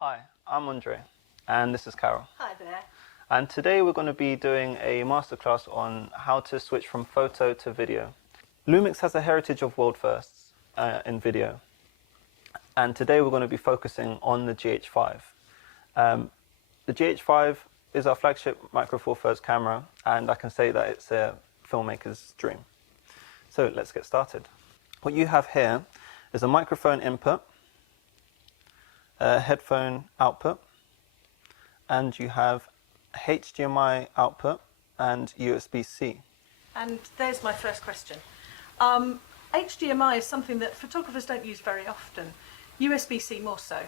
Hi, I'm Andre, and this is Carol. Hi there. And today we're going to be doing a masterclass on how to switch from photo to video. Lumix has a heritage of world firsts in video, and today we're going to be focusing on the GH5. The GH5 is our flagship Micro Four Thirds camera, and I can say that it's a filmmaker's dream. So let's get started. What you have here is a microphone input, a headphone output, and you have HDMI output and USB-C. And there's my first question. HDMI is something that photographers don't use very often. USB-C more so.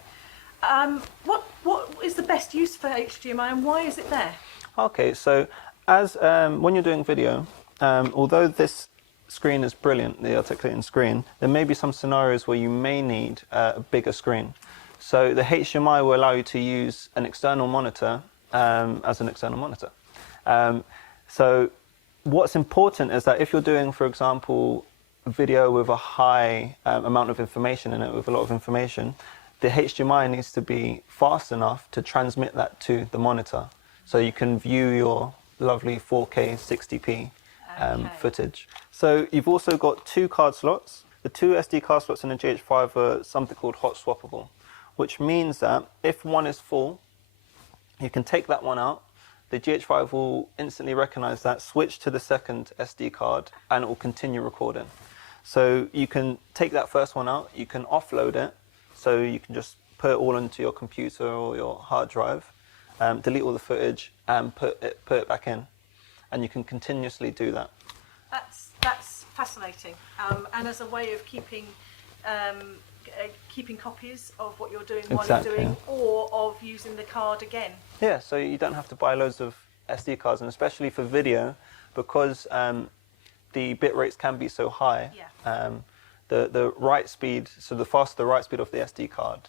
What is the best use for HDMI and why is it there? Okay, so as when you're doing video, although this screen is brilliant, the articulating screen, there may be some scenarios where you may need a bigger screen. So the HDMI will allow you to use an external monitor as an external monitor. So what's important is that if you're doing, for example, a video with a high amount of information in it, with a lot of information, the HDMI needs to be fast enough to transmit that to the monitor. So you can view your lovely 4K 60p footage. So you've also got two card slots. The two SD card slots in the GH5 are something called hot swappable, which means that if one is full, you can take that one out. The GH5 will instantly recognize that, switch to the second SD card, and it will continue recording. So you can take that first one out, you can offload it, so you can just put it all into your computer or your hard drive, delete all the footage, and put it back in. And you can continuously do that. That's fascinating. And as a way of keeping copies of what you're doing while you're doing, or of using the card again. Yeah, so you don't have to buy loads of SD cards, and especially for video, because the bit rates can be so high. Yeah. The write speed, so the faster the write speed of the SD card,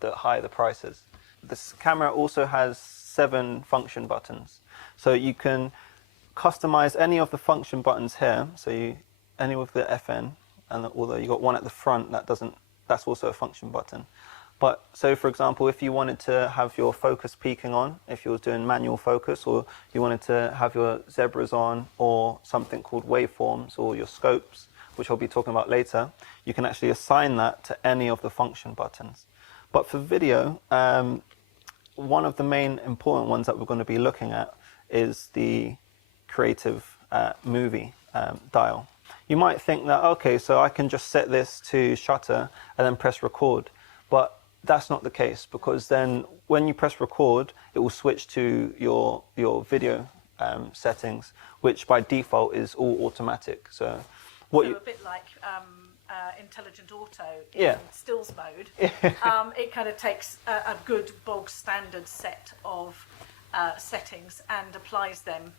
the higher the price is. This camera also has 7 function buttons, so you can customize any of the function buttons here. So any with the FN. And although you got one at the front, that's also a function button. But so for example, if you wanted to have your focus peaking on, if you were doing manual focus, or you wanted to have your zebras on, or something called waveforms, or your scopes, which I'll be talking about later, you can actually assign that to any of the function buttons. But for video, one of the main important ones that we're going to be looking at is the creative movie dial. You might think that, okay, so I can just set this to shutter and then press record. But that's not the case, because then when you press record, it will switch to your video settings, which by default is all automatic. So a bit like Intelligent Auto in stills mode. It kind of takes a good bog standard set of settings and applies them.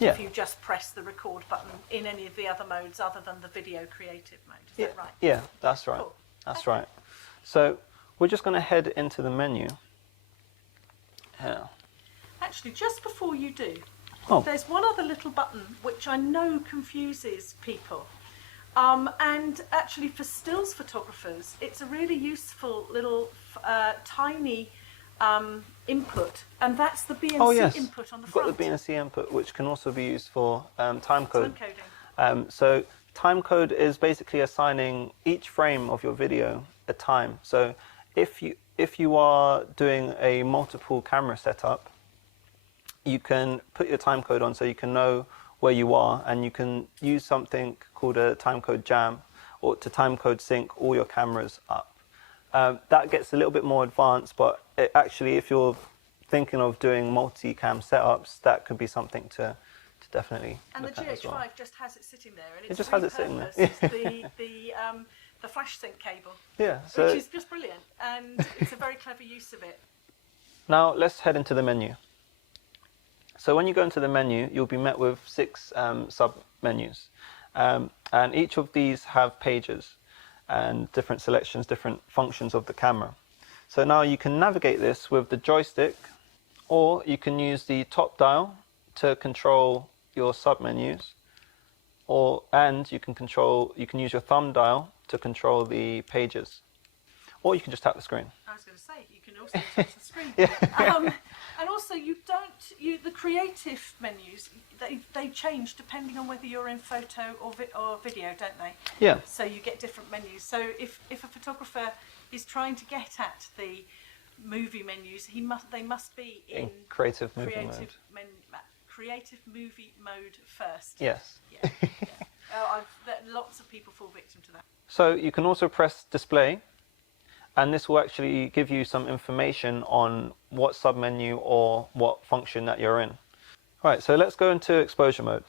Yeah. If you just press the record button in any of the other modes other than the video creative mode. Is that right? Yeah, that's right. Cool. That's right. So we're just going to head into the menu. Yeah. Actually, just before you do, there's one other little button which I know confuses people. And actually for stills photographers, it's a really useful little tiny input, and that's the BNC input on the front. We've got the BNC input, which can also be used for time code. Time coding. So time code is basically assigning each frame of your video a time. So if you are doing a multiple camera setup, you can put your time code on so you can know where you are, and you can use something called a time code jam, or to time code sync all your cameras up. That gets a little bit more advanced, but actually, if you're thinking of doing multi-cam setups, that could be something to definitely look at as well. And the GH5 just has it sitting there, and it just has it sitting there. It's the flash sync cable, which is just brilliant, and it's a very clever use of it. Now let's head into the menu. So when you go into the menu, you'll be met with 6 sub-menus, and each of these have pages and different selections, different functions of the camera. So now you can navigate this with the joystick, or you can use the top dial to control your sub-menus, and you can use your thumb dial to control the pages. or you can just tap the screen. I was going to say, you can also touch the screen. And also, the creative menus, they change depending on whether you're in photo or video, don't they? Yeah. So you get different menus. So if a photographer is trying to get at the movie menus, they must be in creative movie mode. Creative movie mode first. Yes. Yeah. Lots of people fall victim to that. So you can also press display, and this will actually give you some information on what submenu or what function that you're in. Right, so let's go into exposure mode.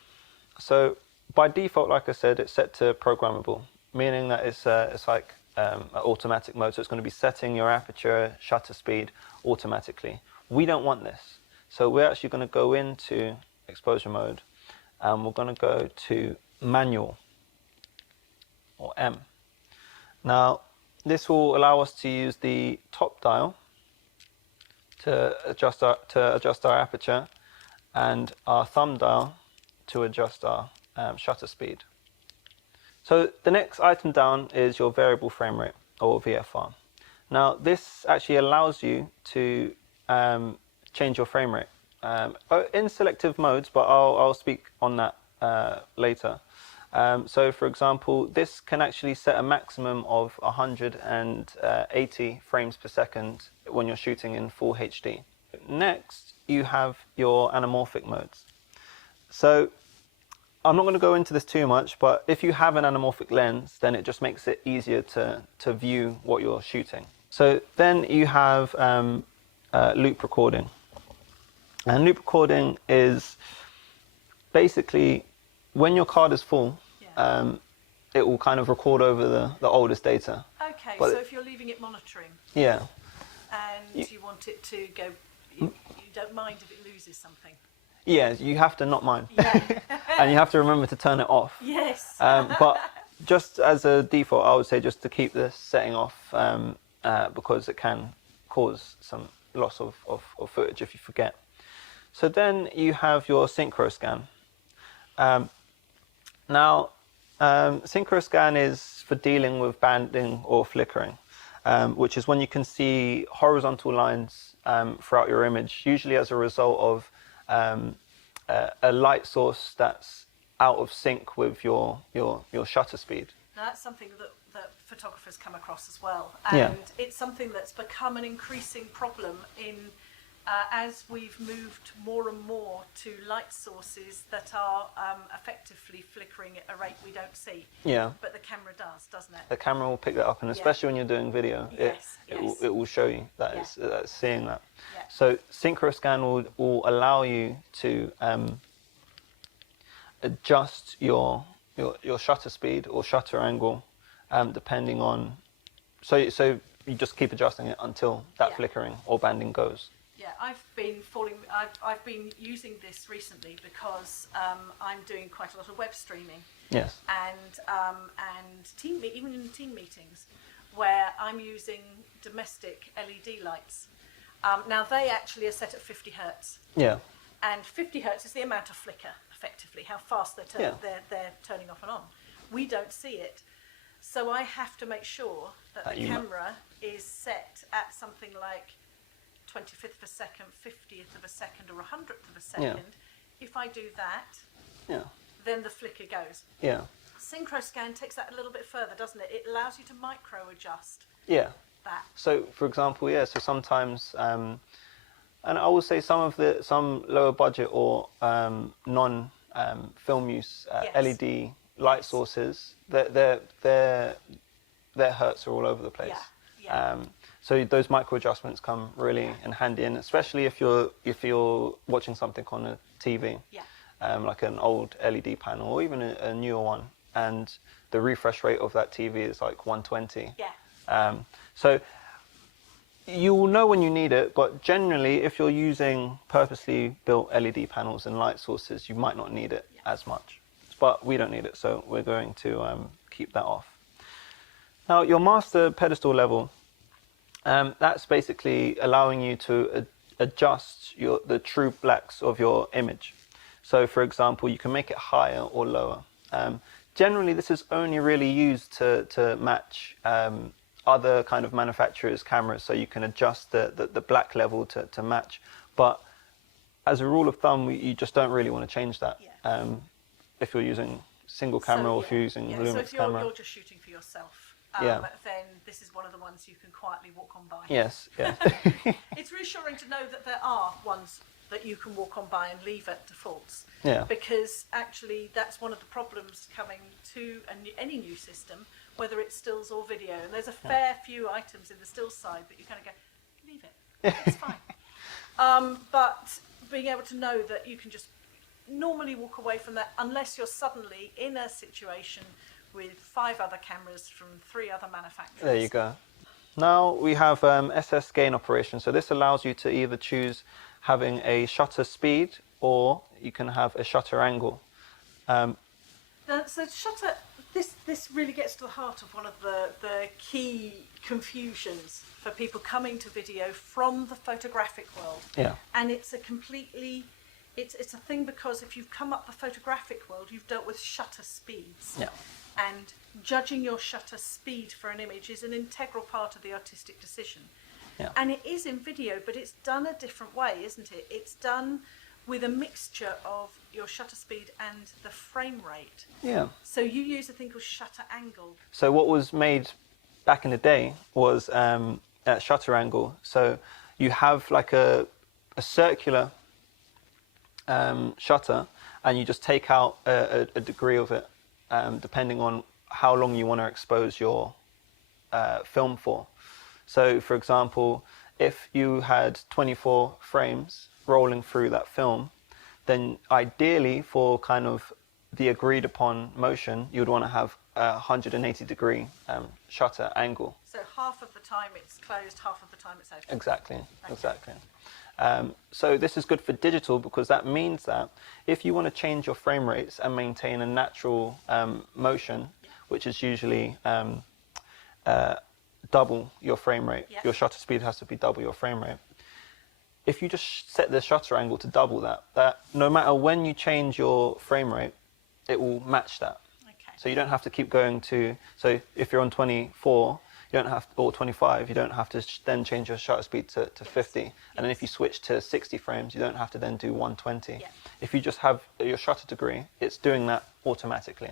So by default, like I said, it's set to programmable, meaning that it's like an automatic mode, so it's going to be setting your aperture, shutter speed automatically. We don't want this, so we're actually going to go into exposure mode, and we're going to go to manual, or M. Now, this will allow us to use the top dial to adjust our aperture, and our thumb dial to adjust our shutter speed. So the next item down is your variable frame rate, or VFR. Now, this actually allows you to change your frame rate in selective modes, but I'll speak on that later. So for example, this can actually set a maximum of 180 frames per second when you're shooting in full HD. Next, you have your anamorphic modes. So I'm not going to go into this too much, but if you have an anamorphic lens, then it just makes it easier to view what you're shooting. So then you have loop recording. And loop recording is basically when your card is full, it will kind of record over the oldest data. Okay, but so if you're leaving it monitoring, yeah, and you want it to go, you don't mind if it loses something. Yeah, you have to not mind. Yeah. And you have to remember to turn it off. Yes. But just as a default, I would say just to keep this setting off because it can cause some loss of footage if you forget. So then you have your synchro scan. Now, synchro scan is for dealing with banding or flickering, which is when you can see horizontal lines throughout your image, usually as a result of a light source that's out of sync with your shutter speed. Now that's something that photographers come across as well, and it's something that's become an increasing problem in as we've moved more and more to light sources that are effectively flickering at a rate we don't see. Yeah. But the camera does, doesn't it? The camera will pick that up, and especially when you're doing video, it will show you that it's seeing that. Yeah. So synchro scan will allow you to adjust your shutter speed or shutter angle depending on. So you just keep adjusting it until that flickering or banding goes. Yeah, I've been using this recently because I'm doing quite a lot of web streaming. Yes. And even in team meetings, where I'm using domestic LED lights. Now they actually are set at 50 hertz. Yeah. And 50 hertz is the amount of flicker, effectively, how fast they're turning off and on. We don't see it, so I have to make sure that the camera is set at something like 25th of a second, 50th of a second, or 100th of a second. Yeah. If I do that, then the flicker goes. Yeah. Synchro scan takes that a little bit further, doesn't it? It allows you to micro adjust. Yeah. That. So, for example, so sometimes, and I will say some lower budget or non film use LED light sources, their hertz are all over the place. Yeah. So those micro adjustments come really in handy, and especially if you're watching something on a TV, like an old LED panel or even a newer one, and the refresh rate of that TV is like 120. Yeah. So you will know when you need it, but generally, if you're using purposely built LED panels and light sources, you might not need it as much. But we don't need it, so we're going to keep that off. Now, your master pedestal level, that's basically allowing you to adjust the true blacks of your image. So, for example, you can make it higher or lower. Generally, this is only really used to match other kind of manufacturers' cameras, so you can adjust the black level to match. But as a rule of thumb, you just don't really want to change that. Yeah. If you're using single camera or if you're using Lumix so if camera. you're just shooting for yourself, then this is one of the ones you can quietly walk on by. Yes, yes. It's reassuring to know that there are ones that you can walk on by and leave at defaults. Yeah. Because actually that's one of the problems coming to any new system, whether it's stills or video. And there's a fair few items in the stills side that you kind of go, leave it, it's fine. But being able to know that you can just normally walk away from that unless you're suddenly in a situation with 5 other cameras from 3 other manufacturers. There you go. Now we have SS gain operation. So this allows you to either choose having a shutter speed or you can have a shutter angle. So shutter, this really gets to the heart of one of the key confusions for people coming to video from the photographic world. Yeah. And it's a completely, it's a thing because if you've come up the photographic world, you've dealt with shutter speeds. Yeah. And judging your shutter speed for an image is an integral part of the artistic decision. Yeah. And it is in video, but it's done a different way, isn't it? It's done with a mixture of your shutter speed and the frame rate. Yeah. So you use a thing called shutter angle. So what was made back in the day was shutter angle. So you have like a circular shutter, and you just take out a degree of it, depending on how long you want to expose your film for. So, for example, if you had 24 frames rolling through that film, then ideally for kind of the agreed upon motion, you would want to have a 180 degree shutter angle. So half of the time it's closed, half of the time it's open. Exactly, Okay. exactly. So this is good for digital because that means that if you want to change your frame rates and maintain a natural motion, which is usually double your frame rate, your shutter speed has to be double your frame rate. If you just set the shutter angle to double that no matter when you change your frame rate, it will match that. Okay. So you don't have to keep going to, so if you're on 24, you don't have, or 25, you don't have to then change your shutter speed to 50. And then if you switch to 60 frames, you don't have to then do 120. Yeah. If you just have your shutter degree, it's doing that automatically.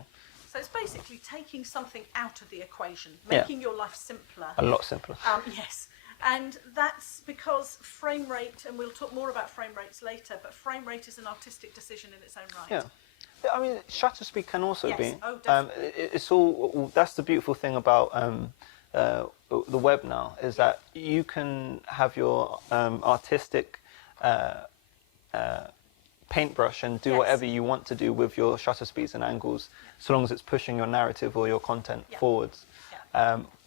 So it's basically taking something out of the equation, making your life simpler. A lot simpler. Yes. And that's because frame rate, and we'll talk more about frame rates later, but frame rate is an artistic decision in its own right. Yeah. I mean, shutter speed can also be. Oh, definitely. It's all. That's the beautiful thing about the web now, is that you can have your artistic paintbrush and do whatever you want to do with your shutter speeds and angles, so long as it's pushing your narrative or your content forwards.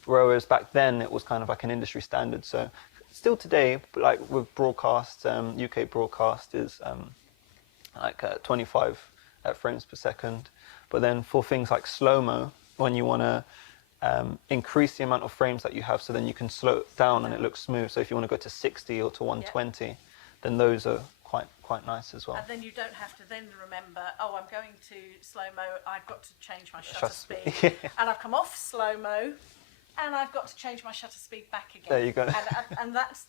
Whereas back then it was kind of like an industry standard. So still today, like with broadcast, UK broadcast is like 25 frames per second. But then for things like slow-mo, when you want to increase the amount of frames that you have, so then you can slow it down and it looks smooth. So if you want to go to 60 or to 120, then those are quite nice as well. And then you don't have to then remember, oh, I'm going to slow-mo, I've got to change my shutter speed. And I've come off slow-mo, and I've got to change my shutter speed back again. There you go. And that's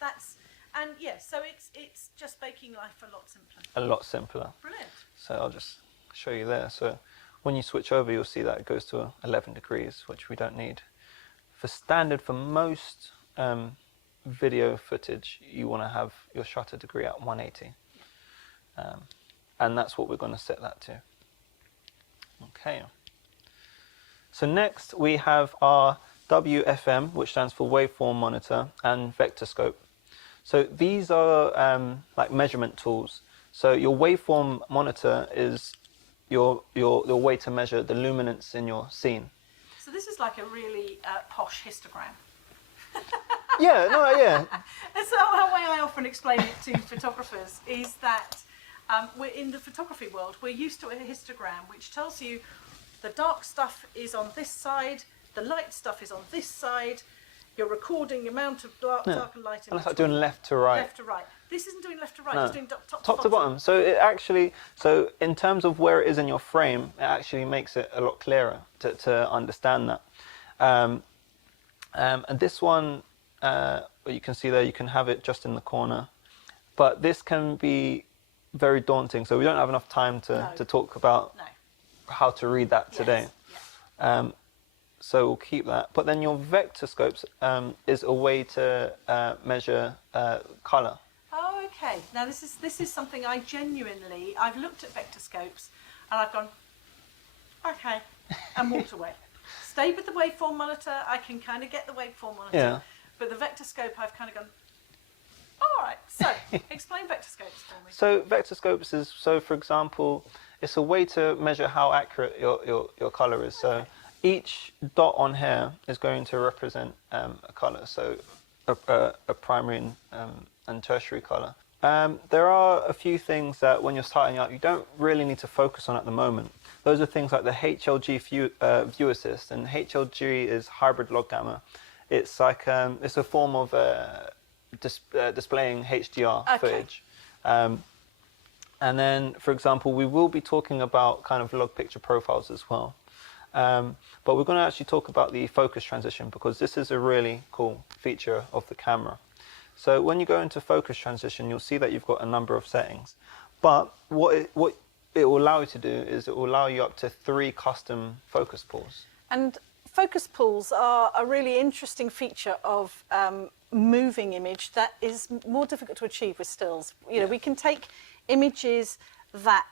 and so it's just making life a lot simpler. A lot simpler. Brilliant. So I'll just show you there. So when you switch over, you'll see that it goes to 11 degrees, which we don't need. For standard, for most video footage, you want to have your shutter degree at 180. And that's what we're going to set that to. Okay. So next we have our WFM, which stands for waveform monitor, and vector scope. So these are like measurement tools. So your waveform monitor is your way to measure the luminance in your scene. So this is like a really posh histogram. Yeah. And so the way I often explain it to photographers is that we're in the photography world, we're used to a histogram which tells you the dark stuff is on this side, the light stuff is on this side, you're recording the amount of dark and light in and it's like doing left to right. Left to right. This isn't doing left to right, No. it's doing top to bottom. So it actually, so in terms of where it is in your frame, it actually makes it a lot clearer to understand that. And this one, you can see there, you can have it just in the corner. But this can be very daunting, so we don't have enough time to talk about how to read that today. Yes. So we'll keep that. But then your vector scopes is a way to measure color. Oh, okay. Now this is something I've looked at vector scopes and I've gone, okay, and walked away. Stayed with the waveform monitor. I can kind of get the waveform monitor. Yeah. But the vector scope, I've kind of gone, all right. So explain vector scopes for me. So vector scopes is, so for example, it's a way to measure how accurate your color is. So each dot on here is going to represent a color. So a primary and tertiary color. There are a few things that when you're starting out, you don't really need to focus on at the moment. Those are things like the HLG view assist, and HLG is hybrid log gamma. It's like it's a form of displaying HDR footage. And then, for example, we will be talking about kind of log picture profiles as well. But we're going to actually talk about the focus transition, because this is a really cool feature of the camera. So when you go into focus transition, you'll see that you've got a number of settings. But what it will allow you to do is it will allow you up to 3 custom focus pools. And focus pools are a really interesting feature of moving image that is more difficult to achieve with stills. You know, we can take images that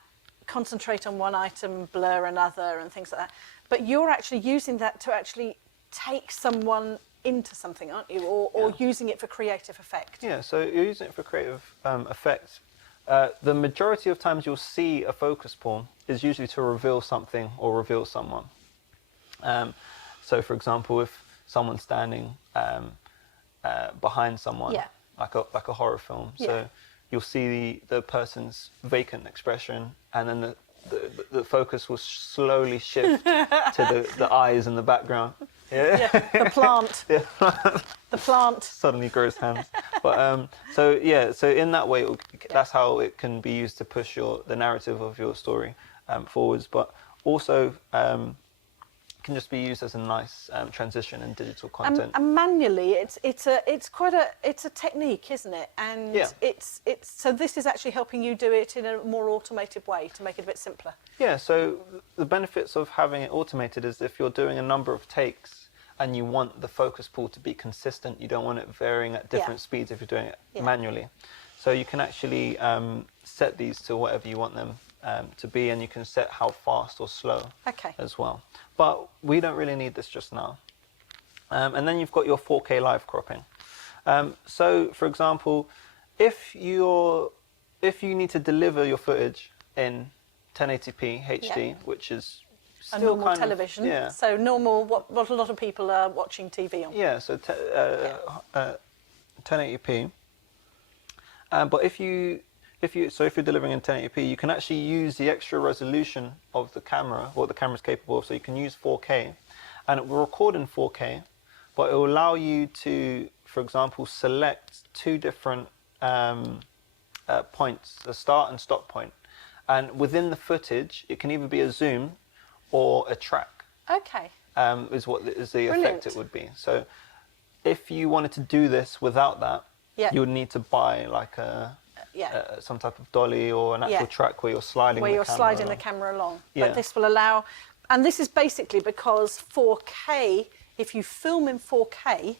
concentrate on one item, blur another, and things like that. But you're actually using that to actually take someone into something, aren't you? Or using it for creative effect. Yeah, so you're using it for creative effect. The majority of times you'll see a focus pool is usually to reveal something or reveal someone. So, for example, if someone's standing behind someone, like a horror film, so you'll see the person's vacant expression, and then the focus will slowly shift to the eyes in the background. The plant. The plant suddenly grows hands. But so in that way, that's how it can be used to push the narrative of your story forwards. But also can just be used as a nice transition in digital content. And manually, it's a technique, isn't it? And it's so this is actually helping you do it in a more automated way to make it a bit simpler. Yeah. So the benefits of having it automated is if you're doing a number of takes and you want the focus pool to be consistent, you don't want it varying at different speeds if you're doing it manually. So you can actually set these to whatever you want them to be, and you can set how fast or slow as well. But we don't really need this just now. And then you've got your 4K live cropping. So, for example, if you need to deliver your footage in 1080p HD, which is still a normal kind television. Of, so normal, what a lot of people are watching TV on. Yeah, so 1080p. But if you're delivering in 1080p, you can actually use the extra resolution of the camera, what the camera's capable of. So you can use 4K, and it will record in 4K, but it will allow you to, for example, select 2 different points, the start and stop point. And within the footage, it can either be a zoom or a track. Okay. Is the effect it would be. So if you wanted to do this without that, you would need to buy like some type of dolly or an actual track where you're sliding the camera along. But this will allow, and this is basically because 4K, if you film in 4K,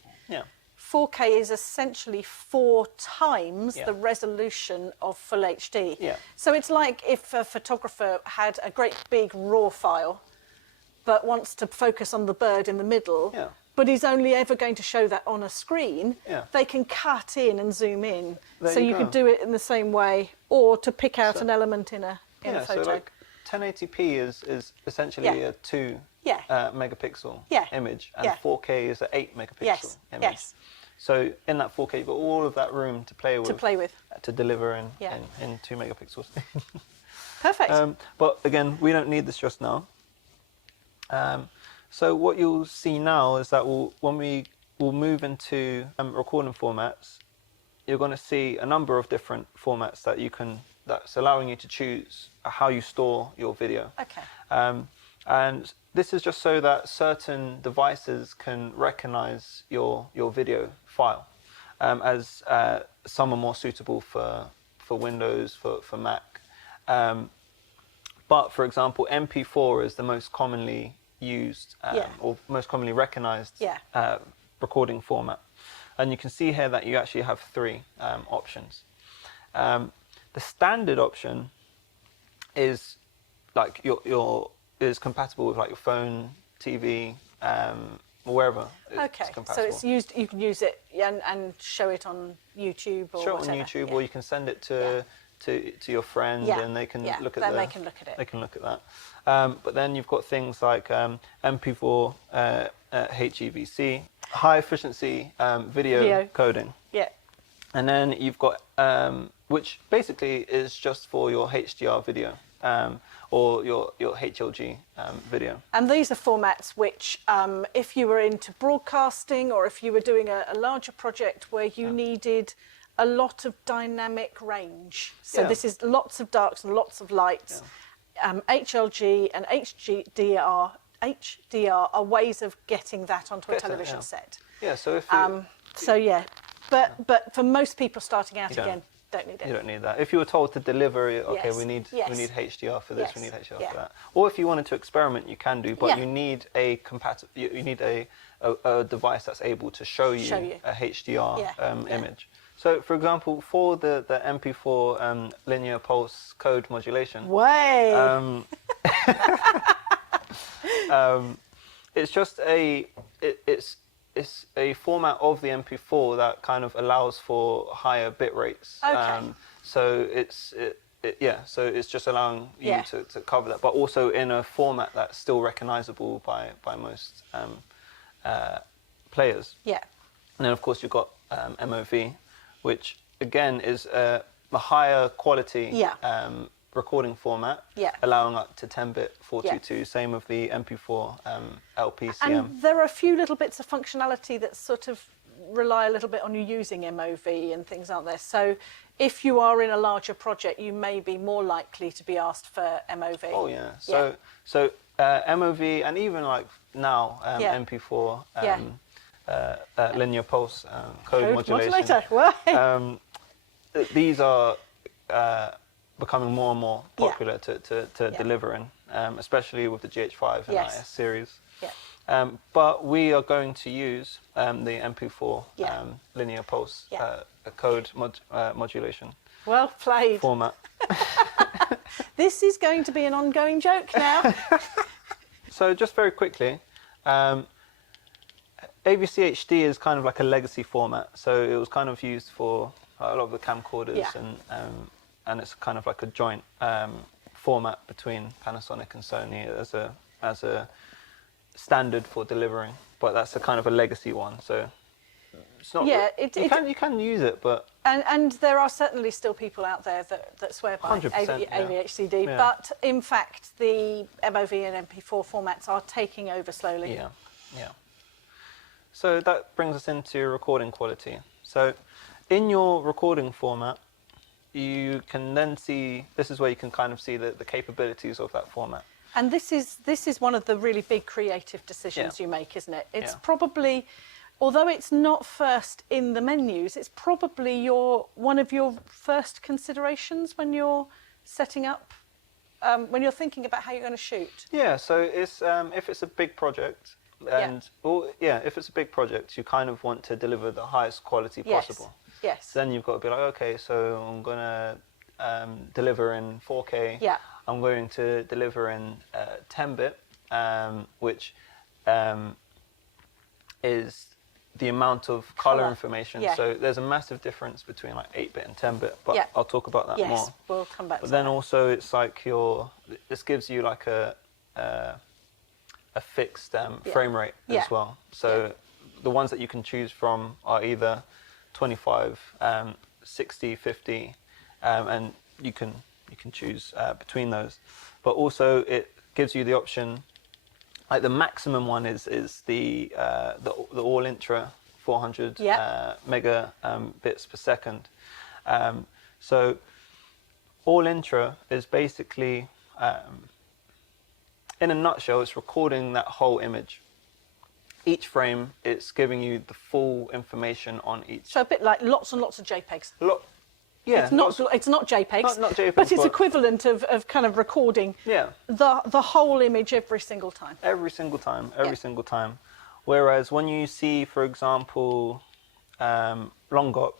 4K is essentially 4 times the resolution of full HD. Yeah. So it's like if a photographer had a great big RAW file, but wants to focus on the bird in the middle, but is only ever going to show that on a screen, they can cut in and zoom in. So you could do it in the same way, or to pick out an element in a photo. So like 1080p is essentially a 2 megapixel image, and 4K is an 8 megapixel image. Yes. So in that 4K, you've got all of that room to play with. To deliver in 2 megapixels. Perfect. But again, we don't need this just now. So what you'll see now is that when we will move into recording formats, you're going to see a number of different formats that's allowing you to choose how you store your video. Okay. And this is just so that certain devices can recognize your video file as some are more suitable for Windows, for Mac. But for example, MP4 is the most commonly used or most commonly recognized recording format. And you can see here that you actually have three options. The standard option is like is compatible with like your phone, TV, wherever it's compatible. So it's used. You can use it and show it on YouTube or show whatever. it on YouTube, or you can send it to your friend, and they can look at they can look at it. They can look at that. But then you've got things like MP4, HEVC, high efficiency video coding. Yeah. And then you've got which basically is just for your HDR video. Or your HLG video. And these are formats which, if you were into broadcasting or if you were doing a larger project where you needed a lot of dynamic range. So this is lots of darks and lots of lights. HLG and HDR are ways of getting that onto a television set. Yeah, so if but for most people starting out again, don't need it. You don't need that. If you were told to deliver it, okay, we need HDR for this, we need HDR for that. Or if you wanted to experiment, you can do, but you need a device that's able to show you a HDR image. So, for example, for the MP4 linear pulse code modulation, it's just it's a format of the MP4 that kind of allows for higher bit rates. So so it's just allowing you to cover that, but also in a format that's still recognizable by most players. Yeah. And then of course you've got MOV, which again is a higher quality recording format, allowing up to 10-bit 422. Same with the MP4 LPCM. And there are a few little bits of functionality that sort of rely a little bit on you using MOV and things, aren't there? So if you are in a larger project, you may be more likely to be asked for MOV. Oh yeah. So MOV, and even like now MP4 linear pulse code modulation. These are becoming more and more popular to deliver in, especially with the GH5 and IS series. But we are going to use the MP4 linear pulse code modulation. Well played. Format. This is going to be an ongoing joke now. So just very quickly, AVC HD is kind of like a legacy format. So it was kind of used for a lot of the camcorders and it's kind of like a joint format between Panasonic and Sony as a standard for delivering, but that's a kind of a legacy one. So it's not. Yeah, you can use it, but and there are certainly still people out there that swear by AVHCD, but in fact the MOV and MP4 formats are taking over slowly. Yeah. So that brings us into recording quality. So in your recording format, you can then see, this is where you can kind of see the capabilities of that format. And this is one of the really big creative decisions you make, isn't it? It's probably, although it's not first in the menus, it's probably one of your first considerations when you're setting up, when you're thinking about how you're going to shoot. Yeah, so it's if it's a big project, if it's a big project, you kind of want to deliver the highest quality possible. Yes. Then you've got to be like, okay, so I'm going to deliver in 4K. Yeah. I'm going to deliver in 10-bit, which is the amount of color information. Yeah. So there's a massive difference between like 8-bit and 10-bit, but I'll talk about that more. Yes, we'll come back to that. But then also it's like this gives you like a fixed frame rate as well. So the ones that you can choose from are either 25, 60, 50, and you can choose between those. But also it gives you the option, like the maximum one is the all intra 400 mega bits per second. So all intra is basically in a nutshell, it's recording that whole image. Each frame, it's giving you the full information on each. So a bit like lots and lots of JPEGs. Yeah, it's not JPEGs, not JPEGs, but it's equivalent of kind of recording the whole image every single time. Every single time. Whereas when you see, for example, Longop,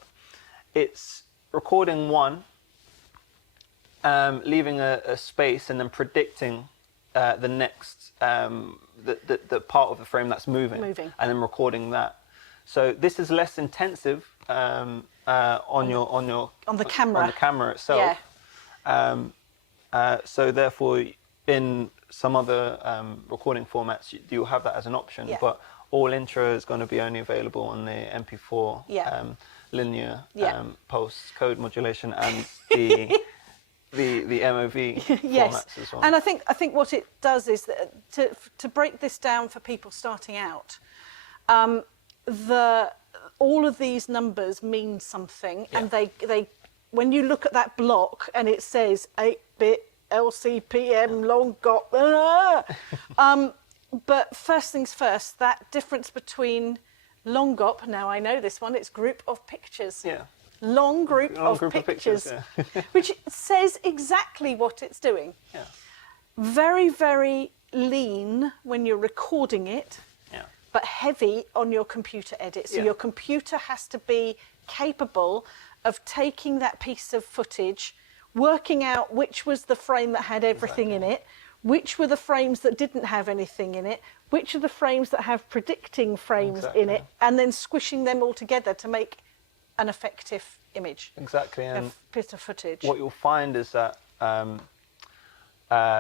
it's recording one, leaving a space, and then predicting the next the part of the frame that's moving, and then recording that. So this is less intensive on the camera itself. So therefore, in some other recording formats, you'll have that as an option. But all intro is going to be only available on the MP4 linear pulse code modulation and the MOV formats as well. And I think what it does is that to break this down for people starting out, all of these numbers mean something, and they when you look at that block and it says 8-bit LCPM Longop, but first things first, that difference between Longop, now I know this one, it's group of pictures. Long group of pictures, which says exactly what it's doing. Very, very lean when you're recording it, but heavy on your computer edit. So your computer has to be capable of taking that piece of footage, working out which was the frame that had everything in it, which were the frames that didn't have anything in it, which are the frames that have predicting frames in it, and then squishing them all together to make an effective image. And bit of footage. What you'll find is that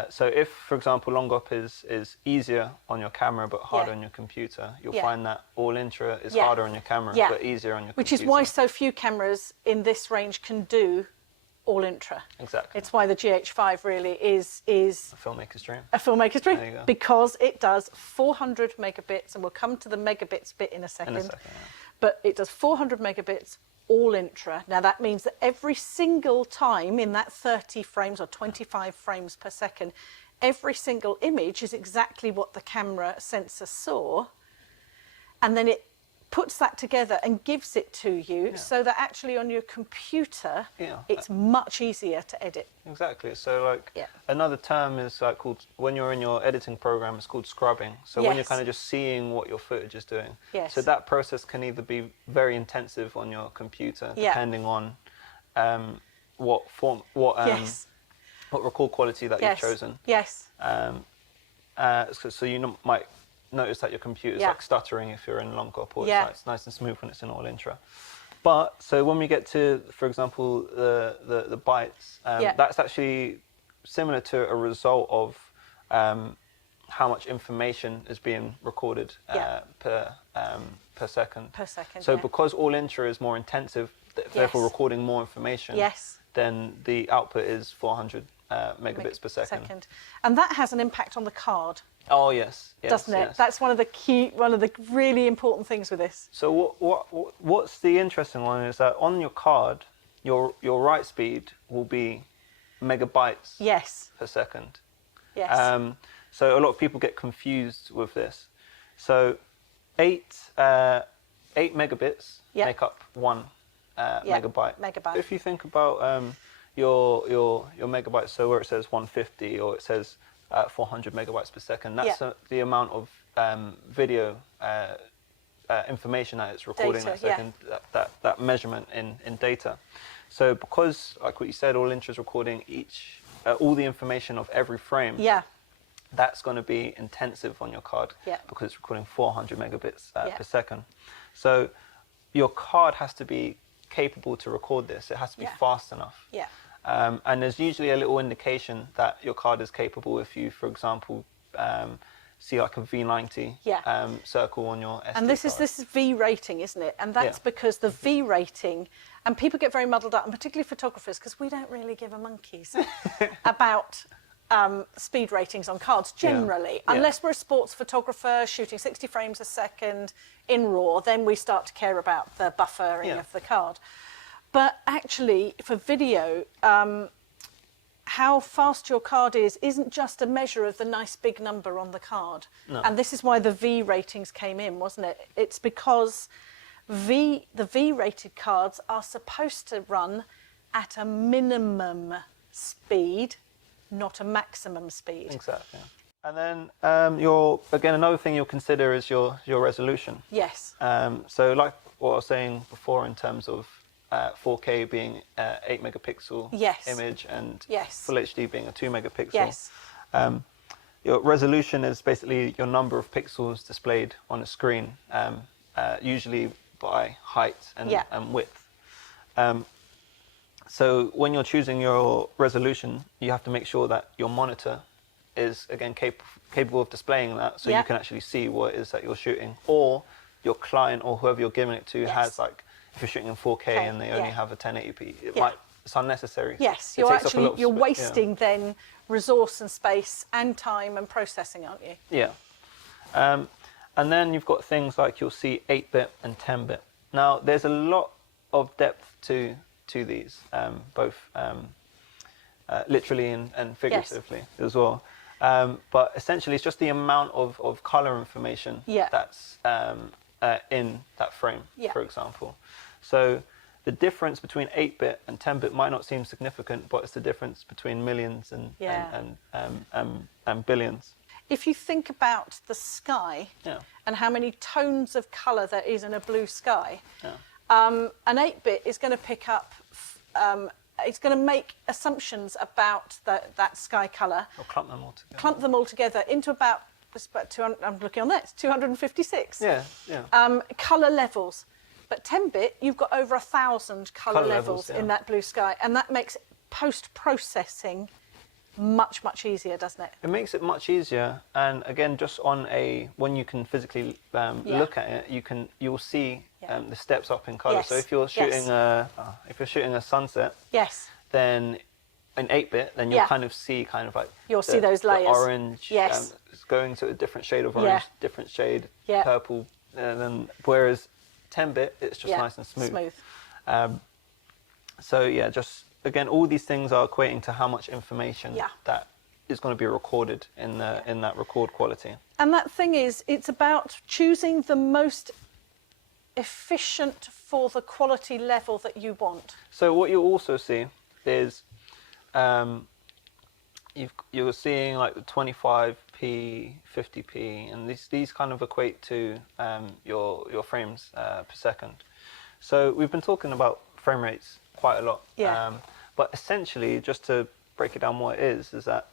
so if, for example, Longop is easier on your camera but harder on your computer, you'll find that all intro is harder on your camera but easier on your computer. Which is why so few cameras in this range can do all intra. It's why the GH5 really is a filmmaker's dream. A filmmaker's dream, because it does 400 megabits, and we'll come to the megabits bit in a second. But it does 400 megabits all intra. Now that means that every single time in that 30 frames or 25 frames per second, every single image is exactly what the camera sensor saw, and then it puts that together and gives it to you, so that actually on your computer it's much easier to edit. So like another term is like called, when you're in your editing program, it's called scrubbing. So when you're kind of just seeing what your footage is doing. So that process can either be very intensive on your computer, depending on what record quality that you've chosen. So you might notice that your computer's like stuttering if you're in Longop, or it's nice and smooth when it's in all intra. But so when we get to, for example, the bytes, that's actually similar to a result of how much information is being recorded per second. So because all intra is more intensive, therefore recording more information, then the output is 400 megabits per second. And that has an impact on the card. Oh yes, doesn't it? That's one of the really important things with this. So what's the interesting one is that on your card, your write speed will be megabytes per second. So a lot of people get confused with this. So 8 megabits make up 1 megabyte. If you think about your megabytes, so where it says 150 or it says 400 megabytes per second, that's the amount of video information that it's recording that second, that measurement in data. So because, like what you said, all intra is recording all the information of every frame, that's going to be intensive on your card because it's recording 400 megabits per second. So your card has to be capable to record this. It has to be fast enough. And there's usually a little indication that your card is capable if you, for example, see like a V90 circle on your SD and this card. is V rating, isn't it? And that's because the V rating, and people get very muddled up, and particularly photographers, because we don't really give a monkeys about speed ratings on cards generally, unless we're a sports photographer shooting 60 frames a second in RAW, then we start to care about the buffering of the card. But actually, for video, how fast your card isn't just a measure of the nice big number on the card. No. And this is why the V ratings came in, wasn't it? It's because the V-rated cards are supposed to run at a minimum speed, not a maximum speed. Exactly. And then again, another thing you'll consider is your resolution. Yes. So like what I was saying before in terms of 4K being 8 megapixel Yes. image and Yes. Full HD being a 2 megapixel. Yes. Your resolution is basically your number of pixels displayed on a screen, usually by height and width. So when you're choosing your resolution, you have to make sure that your monitor is, again, capable of displaying that, so you can actually see what it is that you're shooting. Or your client or whoever you're giving it to has, like, if you're shooting in 4K and they only have a 1080p, it's unnecessary. Yes, you're wasting then resource and space and time and processing, aren't you? Yeah. And then you've got things like you'll see 8-bit and 10-bit. Now, there's a lot of depth to these, both literally and figuratively as well. But essentially, it's just the amount of color information that's in that frame, for example. So the difference between 8-bit and 10-bit might not seem significant, but it's the difference between millions and billions. If you think about the sky and how many tones of colour there is in a blue sky, an 8-bit is going to pick up, it's going to make assumptions about that sky colour. Or clump them all together. Clump them all together into about 200, I'm looking on there, it's 256. Colour levels. But 10-bit, you've got over 1,000 colour levels in that blue sky, and that makes post-processing much, much easier, doesn't it? It makes it much easier, and again, just on when you can physically look at it, you'll see the steps up in colour. So if you're shooting a sunset, then in 8-bit, then you'll kind of see you'll see those layers. The orange, it's going to a different shade of orange, different shade purple, and then whereas 10-bit, it's just nice and smooth. So yeah, just again, all these things are equating to how much information that is going to be recorded in that record quality. And that thing is, it's about choosing the most efficient for the quality level that you want. So what you'll also see is you're seeing like the 25p, 50p, and these kind of equate to your frames per second. So we've been talking about frame rates quite a lot. But essentially, just to break it down, what it is that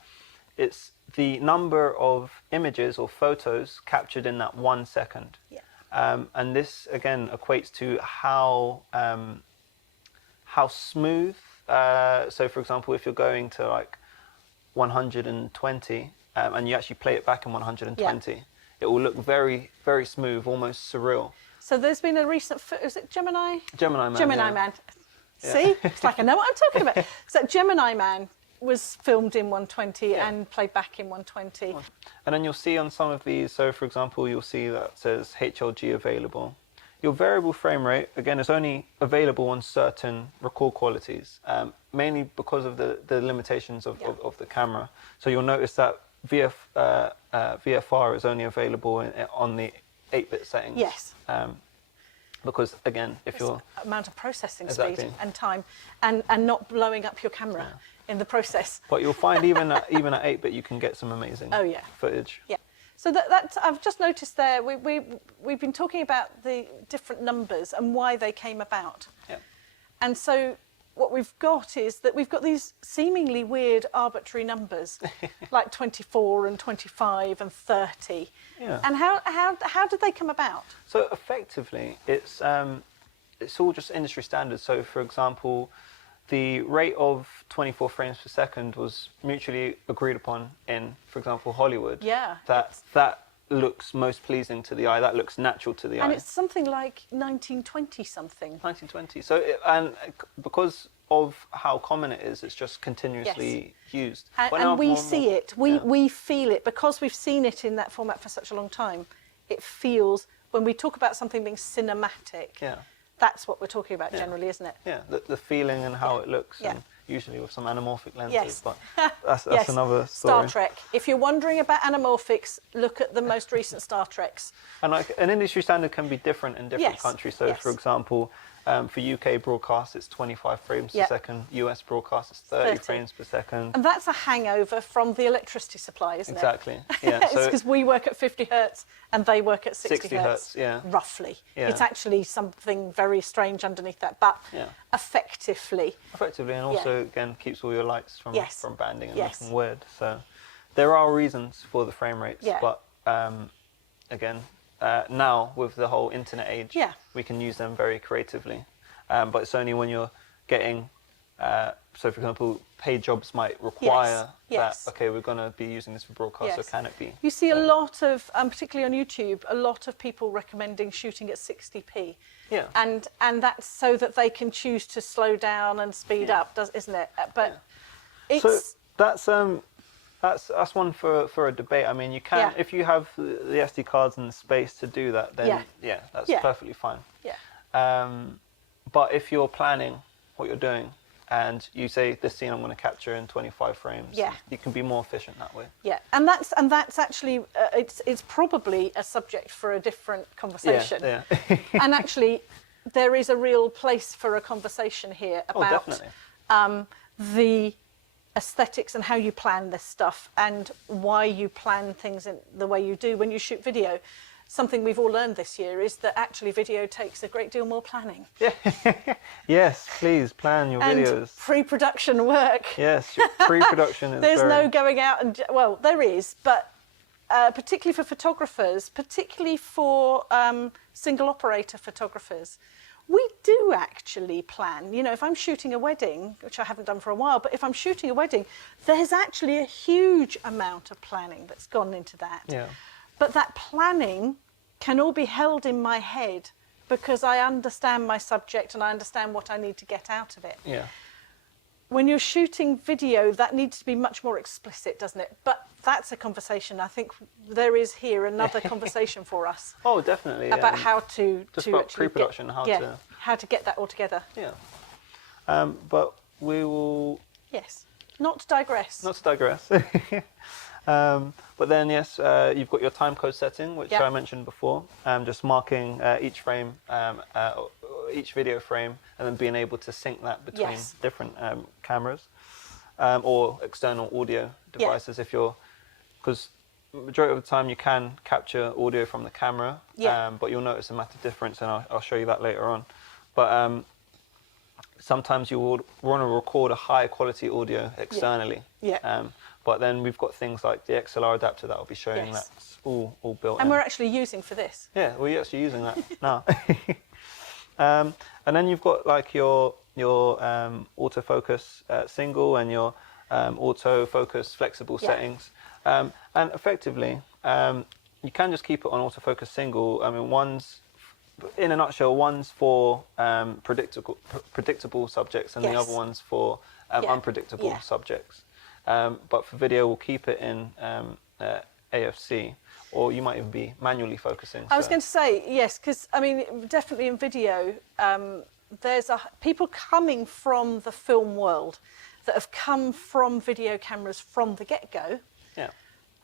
it's the number of images or photos captured in that 1 second. And this, again, equates to how smooth. So, for example, if you're going to like 120 and you actually play it back in 120, it will look very, very smooth, almost surreal. So there's been a recent, is it Gemini? Gemini Man. Gemini Man. See, it's like I know what I'm talking about. So Gemini Man was filmed in 120 and played back in 120. And then you'll see on some of these, so for example, you'll see that it says HLG available. Your variable frame rate, again, is only available on certain record qualities, mainly because of the limitations of the camera. So you'll notice that VFR is only available on the 8-bit settings. Because again, if you're amount of processing speed and time, and not blowing up your camera in the process. But you'll find even at 8-bit, you can get some amazing footage. So that I've just noticed there. We've been talking about the different numbers and why they came about. And so what we've got is that we've got these seemingly weird arbitrary numbers, like 24 and 25 and 30. And how did they come about? So effectively, it's all just industry standards. So for example, the rate of 24 frames per second was mutually agreed upon in, for example, Hollywood. That looks most pleasing to the eye. That looks natural to the eye. And it's something like 1920 something. 1920. So and because of how common it is, it's just continuously used. And we see it. We feel it because we've seen it in that format for such a long time. It feels, when we talk about something being cinematic, that's what we're talking about generally, isn't it? The feeling and how it looks. And usually with some anamorphic lenses. Yes. But that's Yes. another story. Star Trek. If you're wondering about anamorphics, look at the most recent Star Treks. And like an industry standard can be different in different Yes. countries. So, Yes. for example, for UK broadcast, it's 25 frames Yeah. per second. US broadcast, it's 30 frames per second. And that's a hangover from the electricity supply, isn't Exactly. it? Yeah. It's So because we work at 50 hertz and they work at 60 hertz, yeah. roughly. Yeah. It's actually something very strange underneath that, but Yeah. effectively. and also again keeps all your lights from Yes. from banding and Yes. looking weird. So there are reasons for the frame rates, Yeah. but again, now with the whole internet age, Yeah. we can use them very creatively. But it's only when you're getting, so for example, paid jobs might require Yes. that, okay, we're going to be using this for broadcast, so Yes. can it be? You see a lot of, particularly on YouTube, a lot of people recommending shooting at 60p. Yeah. And that's so that they can choose to slow down and speed up, isn't it? But it's... So that's one for a debate. I mean, you can, Yeah. if you have the SD cards and the space to do that, then that's perfectly fine. Yeah. But if you're planning what you're doing and you say this scene I'm going to capture in 25 frames, you can be more efficient that way. Yeah, and that's actually it's probably a subject for a different conversation. Yeah. And actually, there is a real place for a conversation here about the aesthetics and how you plan this stuff and why you plan things in the way you do when you shoot video. Something we've all learned this year is that actually video takes a great deal more planning. Yes, please plan your videos. And pre-production work. Yes, your pre-production is There's no going out and, well, there is, but particularly for photographers, particularly for single operator photographers, we do actually plan. You know, if I'm shooting a wedding, which I haven't done for a while, but if I'm shooting a wedding, there's actually a huge amount of planning that's gone into that. Yeah. But that planning can all be held in my head because I understand my subject and I understand what I need to get out of it. Yeah. When you're shooting video, that needs to be much more explicit, doesn't it? But that's a conversation. I think there is here another conversation for us. Oh, definitely. About how to just about pre-production, how to get that all together. Yeah. But we will. Yes. Not to digress. Not to digress. But then, yes, you've got your time code setting, which I mentioned before. Just marking each frame, each video frame, and then being able to sync that between different cameras or external audio devices. If you're, because majority of the time you can capture audio from the camera, but you'll notice a massive difference, and I'll show you that later on. But sometimes you would want to record a high quality audio externally. But then we've got things like the XLR adapter that will be showing that's all built in. And we're actually using for this. Yeah, we're actually using that now. And then you've got like your autofocus single and your autofocus flexible settings. And effectively, you can just keep it on autofocus single. I mean, one's, in a nutshell, one's for predictable subjects and the other one's for unpredictable subjects. But for video, we'll keep it in AFC, or you might even be manually focusing. I was going to say, yes, because, I mean, definitely in video, there's people coming from the film world that have come from video cameras from the get-go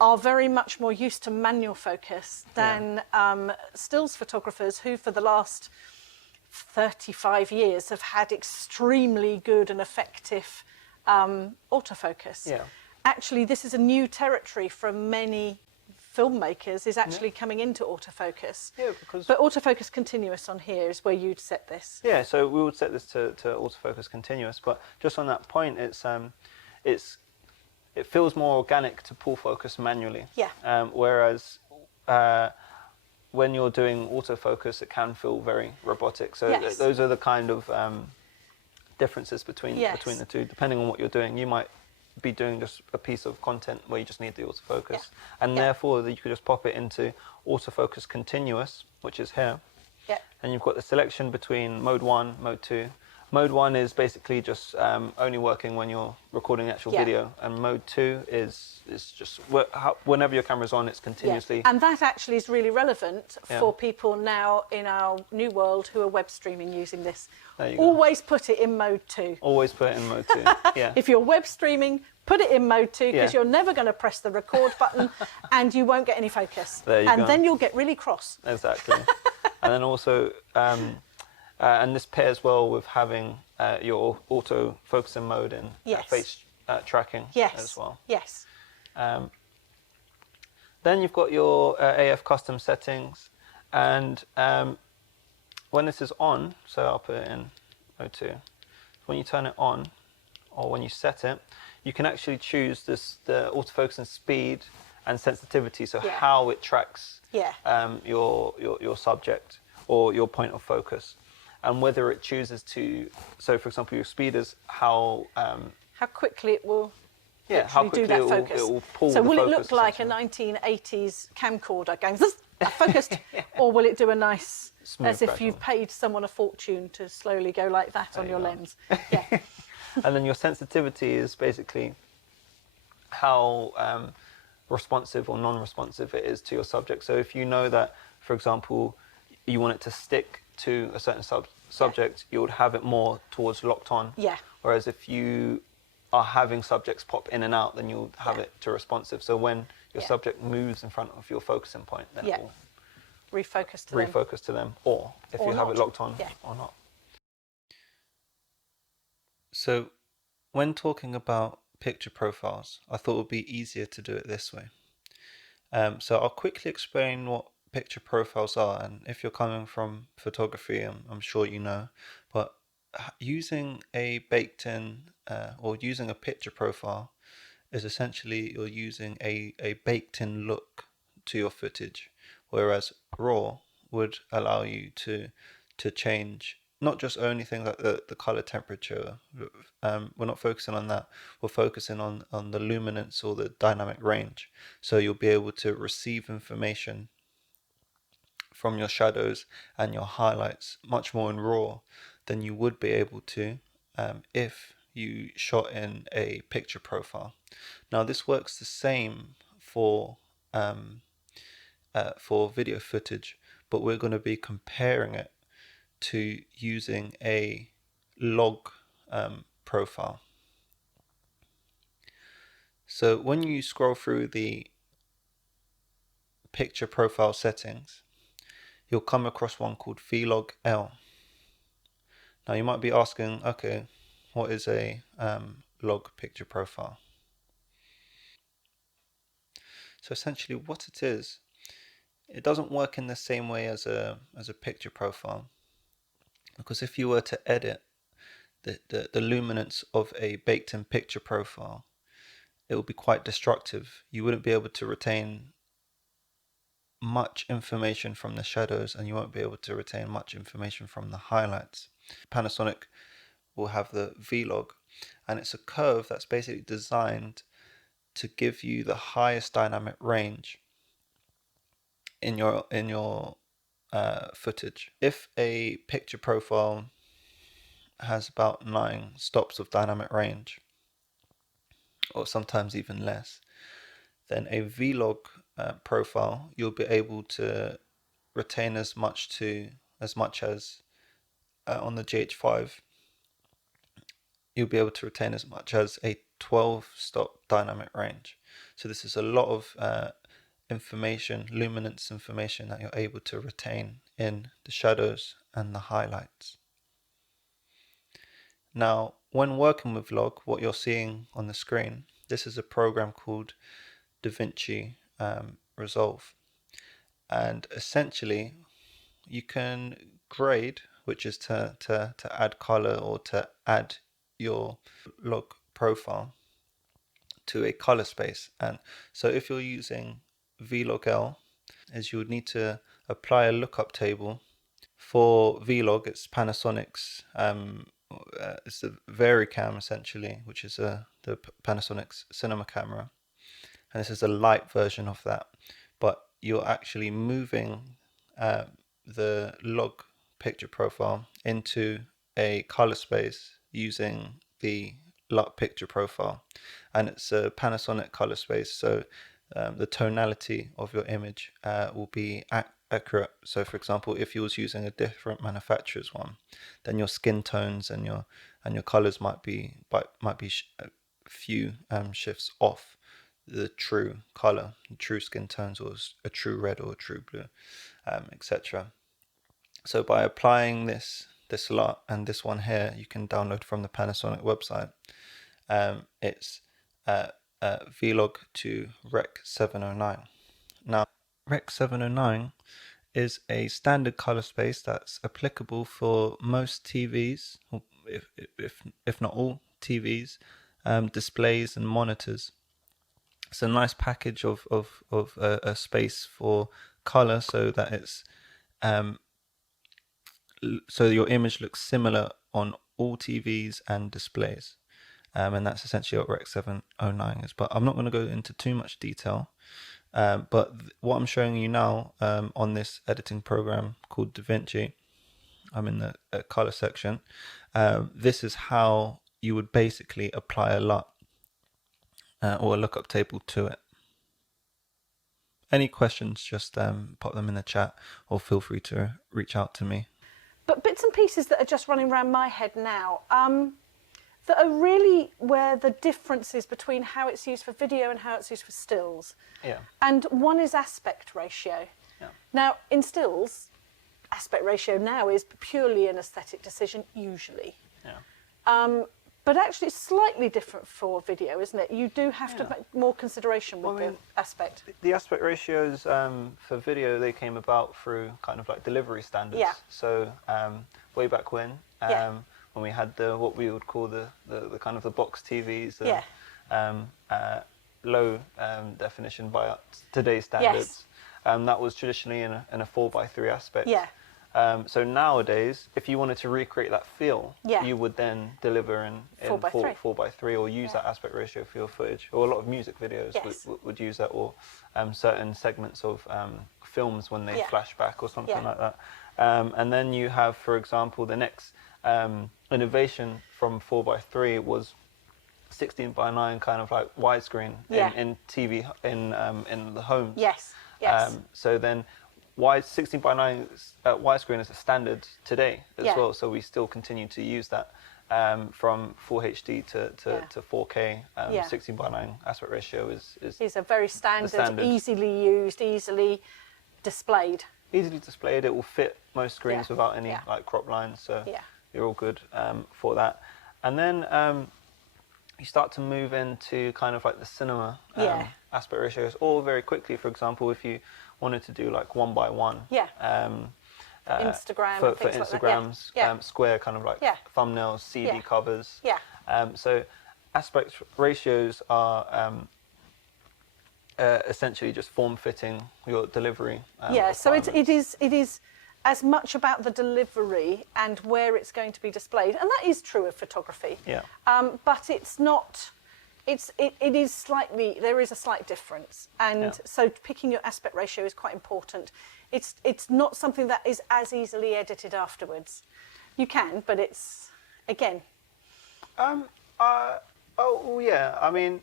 are very much more used to manual focus than stills photographers who, for the last 35 years, have had extremely good and effective autofocus. Actually, this is a new territory for many filmmakers, is actually coming into autofocus. But autofocus continuous on here is where you'd set this. Yeah, so we would set this to autofocus continuous, but just on that point, it feels more organic to pull focus manually. Whereas when you're doing autofocus, it can feel very robotic. So those are the kind of differences between the two. Depending on what you're doing, you might be doing just a piece of content where you just need the autofocus, and therefore you could just pop it into autofocus continuous, which is here. And you've got the selection between mode 1, mode 2, Mode 1 is basically just only working when you're recording the actual video, and mode 2 is just whenever your camera's on, it's continuously. Yeah. And that actually is really relevant for people now in our new world who are web streaming using this. Always put it in mode 2. Always put it in mode 2. Yeah. If you're web streaming, put it in mode 2, because you're never going to press the record button and you won't get any focus. There you go. And then you'll get really cross. Exactly. And then also, and this pairs well with having your auto focusing mode and face tracking as well. Yes. Then you've got your AF custom settings, and when this is on, so I'll put it in mode 2. When you turn it on, or when you set it, you can actually choose the autofocusing speed and sensitivity, so how it tracks your subject or your point of focus, and whether it chooses to. So, for example, your speed is how quickly it will. How quickly do that it focus. will pull. So the will focus, it look like a 1980s camcorder going focused, or will it do a nice, smooth, as if you've paid someone a fortune to slowly go like that on your lens? Yeah. And then your sensitivity is basically how responsive or non-responsive it is to your subject. So if you know that, for example, you want it to stick to a certain subject, you would have it more towards locked on. Yeah. Whereas if you are having subjects pop in and out, then you'll have it to responsive. So when your subject moves in front of your focusing point, then it will refocus to them, or if you have it locked on or not. So when talking about picture profiles, I thought it would be easier to do it this way. So I'll quickly explain what picture profiles are, and if you're coming from photography, I'm sure you know, but using a baked-in or using a picture profile is essentially you're using a baked-in look to your footage, whereas RAW would allow you to change not just only things like the color temperature. We're not focusing on that. We're focusing on the luminance or the dynamic range. So you'll be able to receive information from your shadows and your highlights much more in RAW than you would be able to if you shot in a picture profile. Now this works the same for video footage, but we're going to be comparing it to using a log profile. So when you scroll through the picture profile settings, you'll come across one called Vlog L. Now you might be asking, okay, what is a log picture profile? So essentially what it is, it doesn't work in the same way as a picture profile, because if you were to edit the luminance of a baked-in picture profile, it would be quite destructive. You wouldn't be able to retain much information from the shadows, and you won't be able to retain much information from the highlights. Panasonic will have the Vlog, and it's a curve that's basically designed to give you the highest dynamic range in your footage. If a picture profile has about 9 stops of dynamic range, or sometimes even less, then a Vlog profile, you'll be able to retain as much as on the GH5, you'll be able to retain as much as a 12 stop dynamic range. So this is a lot of luminance information that you're able to retain in the shadows and the highlights. Now, when working with log, what you're seeing on the screen, this is a program called DaVinci Resolve, and essentially you can grade, which is to add color or to add your log profile to a color space. And so if you're using Vlog-L, is you would need to apply a lookup table. For Vlog, it's Panasonic's it's the VariCam essentially, which is the Panasonic's cinema camera, and this is a light version of that, but you're actually moving the log picture profile into a color space using the LUT picture profile, and it's a Panasonic color space, so the tonality of your image will be accurate. So for example, if you was using a different manufacturer's one, then your skin tones and your colors might be a few shifts off the true color, true skin tones, or a true red or a true blue, etc. So by applying this LUT, and this one here you can download from the Panasonic website, it's Vlog to Rec 709. Now, Rec 709 is a standard color space that's applicable for most TVs, if not all TVs, displays and monitors. It's a nice package of a space for color, so that it's so your image looks similar on all TVs and displays. And that's essentially what Rec 709 is. But I'm not going to go into too much detail. But what I'm showing you now on this editing program called DaVinci, I'm in the color section. This is how you would basically apply a LUT or a lookup table to it. Any questions, just pop them in the chat or feel free to reach out to me. But bits and pieces that are just running around my head now, that are really where the difference is between how it's used for video and how it's used for stills. Yeah. And one is aspect ratio. Yeah. Now, in stills, aspect ratio now is purely an aesthetic decision, usually. Yeah. But actually, it's slightly different for video, isn't it? You do have to make more consideration with the aspect. The aspect ratios for video, they came about through kind of like delivery standards. Yeah. So way back when we had what we would call the kind of the box TVs, low definition by today's standards. Yes. That was traditionally in a 4:3 aspect. Yeah. So nowadays, if you wanted to recreate that feel, Yeah. you would then deliver in 4:3 or use that aspect ratio for your footage. Or a lot of music videos would use that, or certain segments of films when they flash back or something like that. And then you have, for example, the next innovation from 4:3 was 16:9, kind of like widescreen in TV in the homes. Yes. Yes. So then 16:9 widescreen is a standard today as well. So we still continue to use that from full HD to 4K. 16:9 aspect ratio is a very standard, easily used, easily displayed. Easily displayed. It will fit most screens without any like crop lines. So you're all good for that. And then you start to move into kind of like the cinema aspect ratios, all very quickly. For example, if you wanted to do like 1:1, Instagram for things Instagrams, like that. square kind of like thumbnails, CD covers. So aspect ratios are essentially just form fitting your delivery. So it is as much about the delivery and where it's going to be displayed, and that is true of photography. Yeah. But it's not. It is slightly. There is a slight difference, and so picking your aspect ratio is quite important. It's not something that is as easily edited afterwards. You can, but it's again. I mean,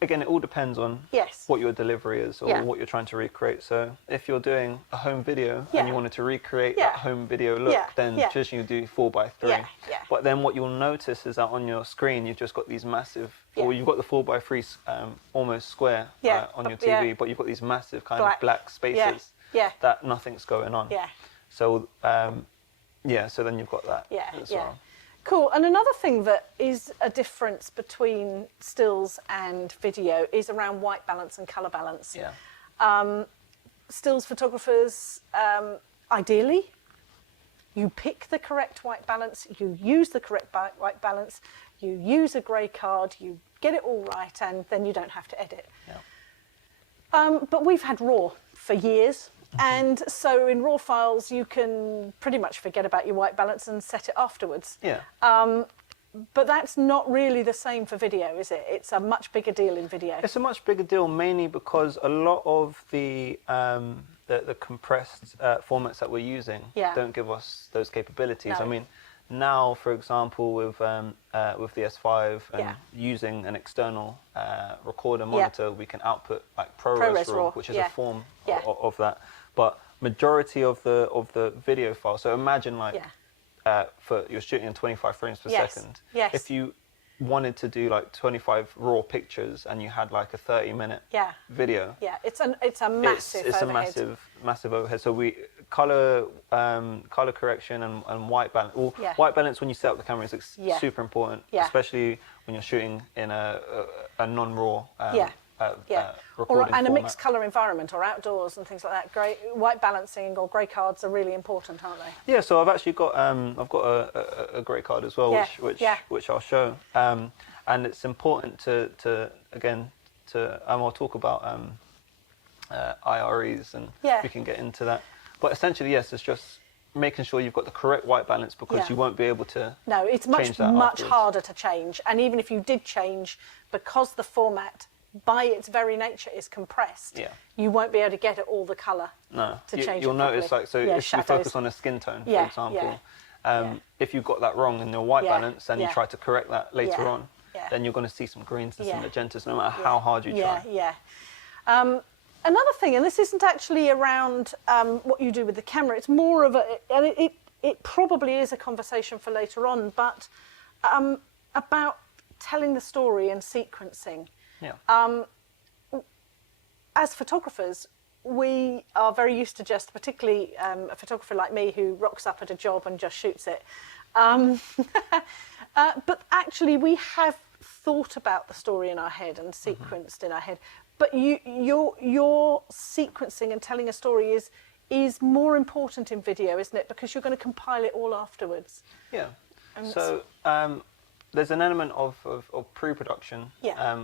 it all depends on what your delivery is or what you're trying to recreate. So if you're doing a home video and you wanted to recreate that home video look, then traditionally you do 4:3. But then what you'll notice is that on your screen you've just got these massive, or you've got the 4:3 almost square on your TV, but you've got these massive kind of black spaces that nothing's going on. So so then you've got that as well. Cool. And another thing that is a difference between stills and video is around white balance and colour balance. Stills photographers, ideally, you pick the correct white balance, you use the correct white balance, you use a grey card, you get it all right, and then you don't have to edit. But we've had RAW for years. And so in RAW files, you can pretty much forget about your white balance and set it afterwards. But that's not really the same for video, is it? It's a much bigger deal in video. It's a much bigger deal, mainly because a lot of the compressed formats that we're using don't give us those capabilities. I mean, now, for example, with the S5 and using an external recorder monitor, we can output like ProRes RAW, which is a form of that. But majority of the video file. So imagine like for you're shooting in 25 frames per second. Yes. If you wanted to do like 25 raw pictures and you had like a 30-minute video. Yeah, it's a massive it's overhead. a massive overhead. So we color correction and white balance. Well, white balance when you set up the camera is super important, especially when you're shooting in a non-raw recording and a format. mixed color environment or outdoors and things like that. Great white balancing or grey cards are really important, aren't they? Yeah, so I've actually got a grey card as well, which I'll show. And it's important to I'll talk about IREs and we can get into that. But essentially, yes, it's just making sure you've got the correct white balance because you won't be able to. No, it's much harder to change. And even if you did change, because the format by its very nature is compressed, you won't be able to get all the colour to change you'll it notice, like, so if shadows. you focus on a skin tone, for example, if you've got that wrong in your white balance and you try to correct that later on, then you're going to see some greens and some magentas, no matter how hard you try. Another thing, and this isn't actually around what you do with the camera, it's more of it probably is a conversation for later on, but about telling the story and sequencing. As photographers, we are very used to just, particularly a photographer like me who rocks up at a job and just shoots it. But actually, we have thought about the story in our head and sequenced in our head. But your sequencing and telling a story is more important in video, isn't it? Because you're going to compile it all afterwards. Yeah. So there's an element of pre-production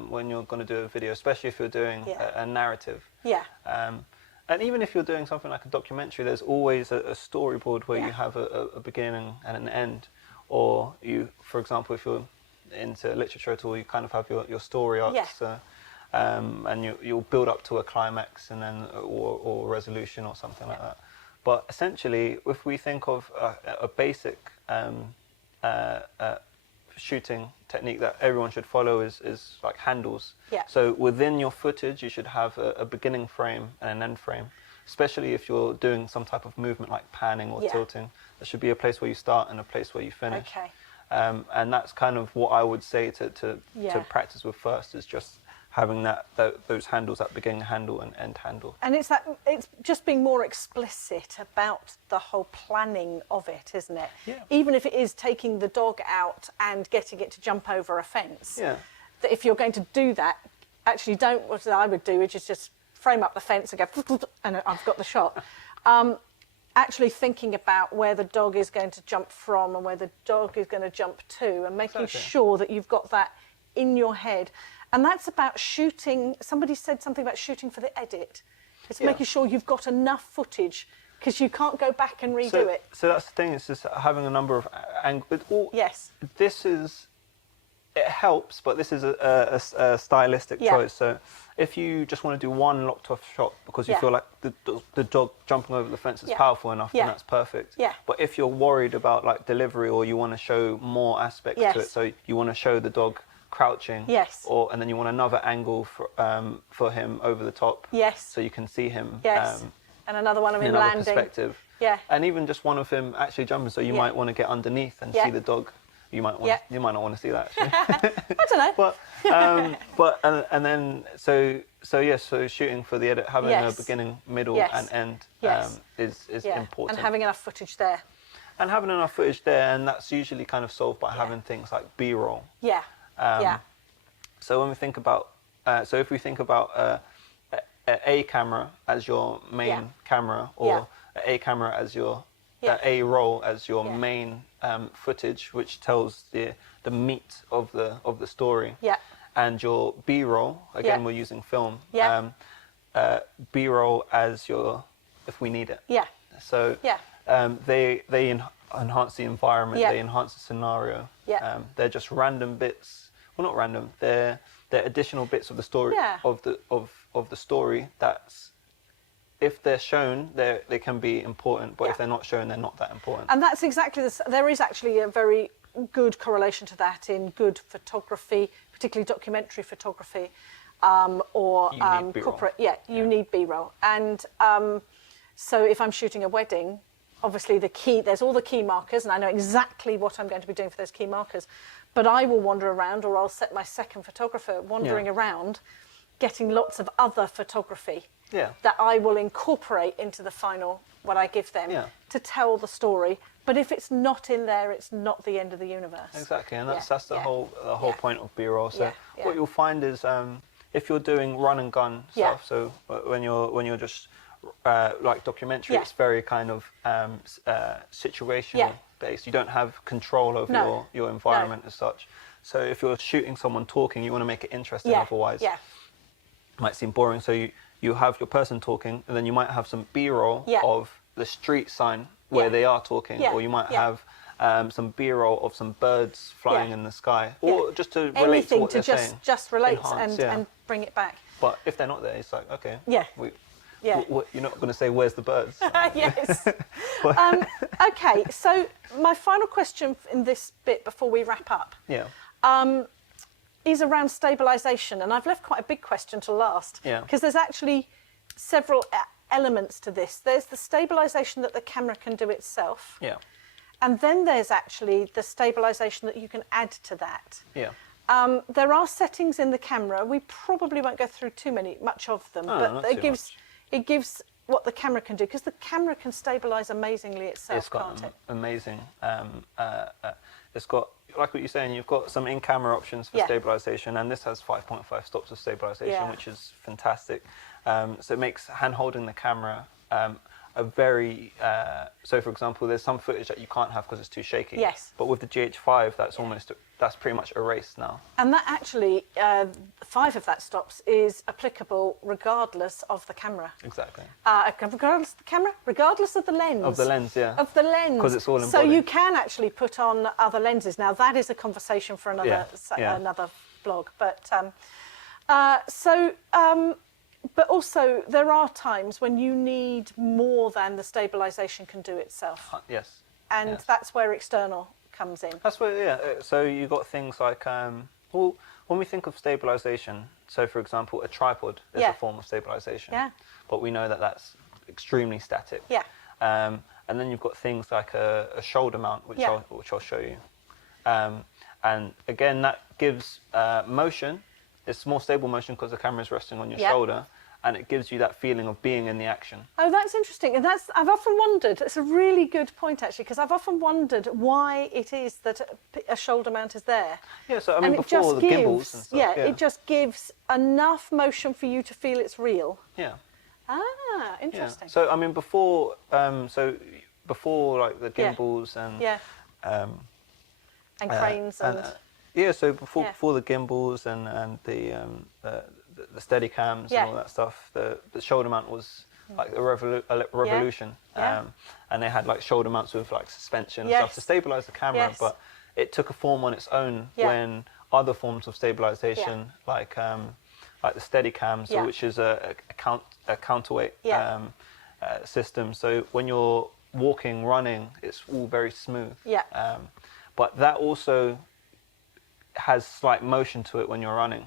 when you're going to do a video, especially if you're doing a narrative. And even if you're doing something like a documentary, there's always a storyboard where you have a beginning and an end. Or you, for example, if you're into literature at all, you kind of have your story arcs. And you'll build up to a climax and then or resolution or something like that. But essentially, if we think of a basic shooting technique that everyone should follow is like handles. So within your footage, you should have a beginning frame and an end frame. Especially if you're doing some type of movement like panning or tilting, there should be a place where you start and a place where you finish. And that's kind of what I would say to practice with first, is just having those handles, that beginning handle and end handle. And it's just being more explicit about the whole planning of it, isn't it? Even if it is taking the dog out and getting it to jump over a fence. That if you're going to do that, actually what I would do is just frame up the fence and go, and I've got the shot. Actually thinking about where the dog is going to jump from and where the dog is going to jump to, and making sure that you've got that in your head. And that's about shooting. Somebody said something about shooting for the edit. It's making sure you've got enough footage, because you can't go back and redo it. So that's the thing, it's just having a number of angles. It helps, but this is a stylistic choice. So if you just want to do one locked off shot because you feel like the dog jumping over the fence is powerful enough, then that's perfect. But if you're worried about like delivery, or you want to show more aspects to it, so you want to show the dog crouching, and then you want another angle for him over the top, so you can see him, and another one of him in another landing perspective, and even just one of him actually jumping. So you might want to get underneath and see the dog. You might not want to see that, actually. I don't know. But then so shooting for the edit, having a beginning, middle, and end is important. And having enough footage there. And having enough footage there, and that's usually kind of solved by having things like B-roll. So when we think about, if we think about a camera as your main camera, or a camera as your a roll as your main footage, which tells the meat of the story, and your B-roll, again we're using film, B-roll as your, if we need it. So they enhance the environment, they enhance the scenario. They're just random bits. Well, not random. They're additional bits of the story of the story that's if they're shown, they can be important, but if they're not shown, they're not that important. And that's exactly this. There is actually a very good correlation to that in good photography, particularly documentary photography, or corporate. You need B-roll. And so if I'm shooting a wedding, obviously there's all the key markers, and I know exactly what I'm going to be doing for those key markers, but I will wander around, or I'll set my second photographer wandering around, getting lots of other photography that I will incorporate into the final, what I give them, to tell the story. But if it's not in there, it's not the end of the universe. Exactly, and that's the whole point of B-roll. So what you'll find is if you're doing run and gun stuff, so when you're just like documentary, it's very kind of situational based. You don't have control over your environment as such. So if you're shooting someone talking, you want to make it interesting. Otherwise, it might seem boring. So you have your person talking, and then you might have some B-roll of the street sign where they are talking, or you might have some B-roll of some birds flying in the sky, or just to relate to what they're saying. Just relate and bring it back. But if they're not there, it's like, okay, you're not going to say, where's the birds? Yes. Okay, so my final question in this bit before we wrap up is around stabilization, and I've left quite a big question to last, because there's actually several elements to this. There's the stabilization that the camera can do itself, and then there's actually the stabilization that you can add to that. There are settings in the camera. We probably won't go through much of them, but it gives what the camera can do, because the camera can stabilize amazingly itself, can't it? Amazing. It's got, like what you're saying, you've got some in-camera options for stabilization, and this has 5.5 stops of stabilization, which is fantastic. So it makes hand-holding the camera a very... so, for example, there's some footage that you can't have because it's too shaky. Yes. But with the GH5, that's pretty much erased now. And that actually, 5 of that stops is applicable regardless of the camera. Exactly. Regardless of the camera? Regardless of the lens. Of the lens, yeah. Of the lens. Because it's all embodied. So you can actually put on other lenses. Now, that is a conversation for another blog. But but also, there are times when you need more than the stabilization can do itself. Yes. And that's where external comes in. That's where, so you've got things like, well, when we think of stabilization, so for example, a tripod is a form of stabilization. Yeah. But we know that that's extremely static. Yeah. And then you've got things like a shoulder mount, which I'll show you. And again, that gives motion. It's more stable motion because the camera is resting on your shoulder, and it gives you that feeling of being in the action. Oh, that's interesting. And I've often wondered, it's a really good point actually, because I've often wondered why it is that a shoulder mount is there. Yeah, so I mean, before the gimbals and stuff. It just gives enough motion for you to feel it's real. Yeah. Ah, interesting. Yeah. So I mean, before like the gimbals and and cranes and so before the gimbals and the steady cams and all that stuff, the shoulder mount was like a revolution. And they had like shoulder mounts with like suspension and stuff to stabilize the camera, but it took a form on its own when other forms of stabilization like the steady cams, which is a counterweight system. So when you're walking, running, it's all very smooth. But that also has slight motion to it when you're running,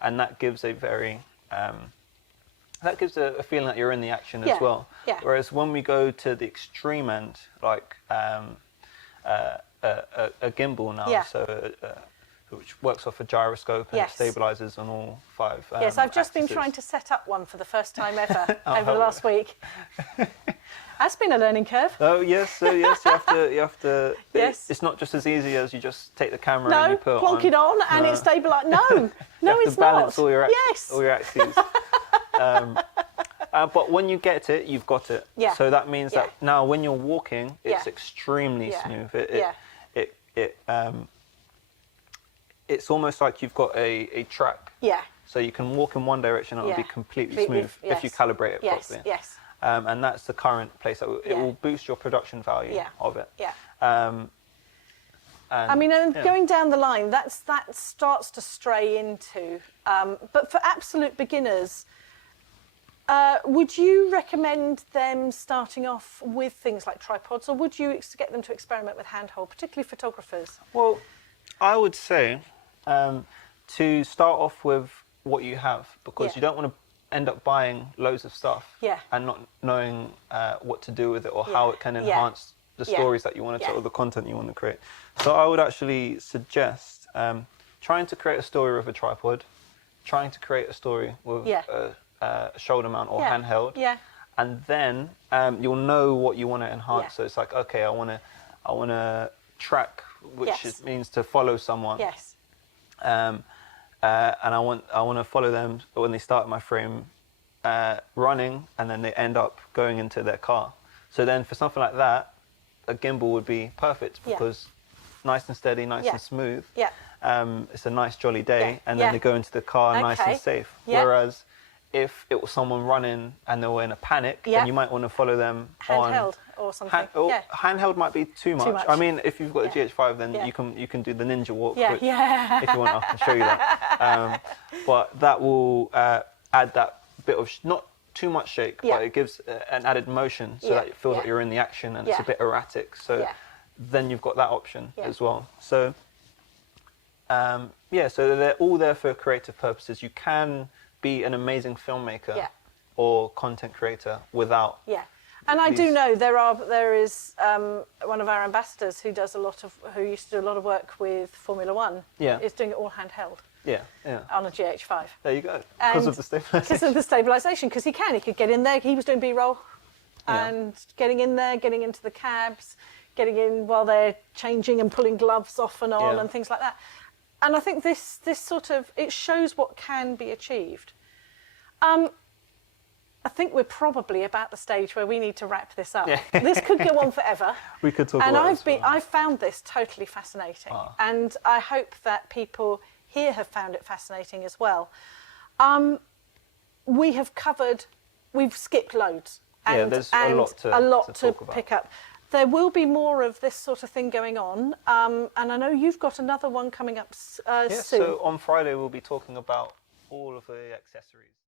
and that gives a very that gives a feeling that you're in the action as well. Whereas when we go to the extreme end, like a gimbal now, so which works off a gyroscope and it stabilizes on all 5. Yes, I've just been trying to set up one for the first time ever over the last week. That's been a learning curve. Oh yes, so yes, you have to. It's not just as easy as you just take the camera and you put plonk it on and it's stabilised. No, you have it's to balance not. All your axes. But when you get it, you've got it. So that means that now when you're walking, it's extremely smooth. It's almost like you've got a track. So you can walk in one direction and it'll be completely smooth if you calibrate it properly. And that's the current place that it will boost your production value of it. I mean, going down the line, that starts to stray into. But for absolute beginners, Would you recommend them starting off with things like tripods, or would you get them to experiment with handhold, particularly photographers? Well, I would say to start off with what you have, because you don't want to end up buying loads of stuff and not knowing what to do with it or how it can enhance the stories that you want to tell or the content you want to create. So I would actually suggest trying to create a story with a tripod, trying to create a story with a shoulder mount or handheld, and then you'll know what you want to enhance. So it's like, okay, I want to track, which means to follow someone. And I want to follow them when they start my frame running, and then they end up going into their car. So then for something like that, a gimbal would be perfect, because nice and steady, nice and smooth. It's a nice jolly day, and then they go into the car nice and safe. Whereas if it was someone running and they were in a panic, then you might want to follow them handheld or something. Handheld might be too much. I mean, if you've got a GH5, then you can do the ninja walk. Which, if you want, I can show you that. But that will add that bit of not too much shake, but it gives an added motion, so that it feels like you're in the action and it's a bit erratic. So then you've got that option as well. So so they're all there for creative purposes. You can be an amazing filmmaker or content creator without. And I do know there is one of our ambassadors who used to do a lot of work with Formula One. Is doing it all handheld. On a GH5. There you go. Because of the stabilization. Because of the stabilization, because he could get in there. He was doing B-roll and getting in there, getting into the cabs, getting in while they're changing and pulling gloves off and on and things like that. And I think this sort of, it shows what can be achieved. I think we're probably about the stage where we need to wrap this up. This could go on forever. We could talk about it. And I've found this totally fascinating. And I hope that people here have found it fascinating as well. We've skipped loads. And, there's a lot to talk about. pick up. There will be more of this sort of thing going on, and I know you've got another one coming up soon. So on Friday we'll be talking about all of the accessories.